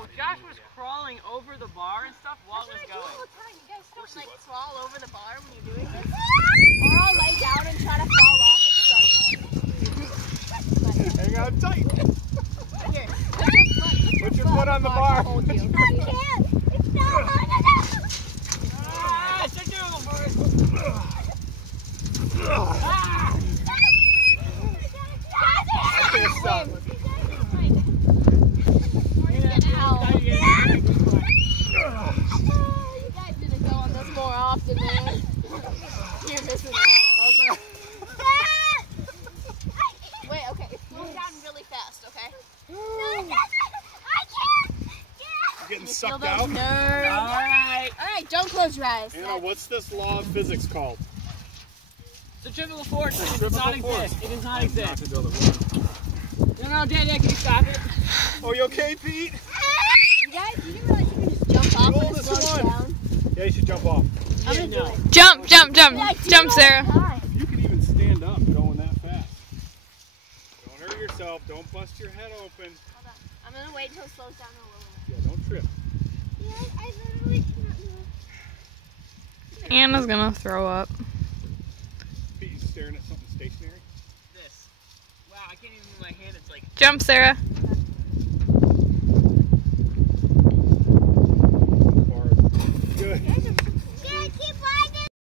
Well, Josh was crawling over the bar and stuff while it was going. All the time. You guys don't like crawl over the bar when you're doing this? Or I'll lay down and try to fall off. It's so fun. Hang on tight. Here, Put your foot on the bar. Hold you. I can't. It's not hard enough. Ah, sit down, first. I can't stop. You guys need to go on this more often, man. You're missing out. Wait, okay. It's slowing down really fast, okay? No, it doesn't. I can't. You're getting Feel sucked those out. nerves. Alright, don't close your eyes. Anna, what's this law of physics called? Centrifugal force. It does Centrifugal not force. exist. It does not exist. No, Dad, can you stop it? Oh, you okay, Pete? You guys, you didn't realize you can just jump off when it Roll this slows one. down? Yeah, you should jump off. I'm gonna do it. Jump, jump, jump. Yeah, I do Jump, it all Sarah. the time. You can even stand up going that fast. Don't hurt yourself. Don't bust your head open. Hold on. I'm gonna wait until it slows down a little bit. Yeah, don't trip. Yeah, I literally cannot move. Anna's gonna throw up. Pete, you staring at something stationary? This. Wow, I can't even move my hand. It's like. Jump, Sarah. Okay.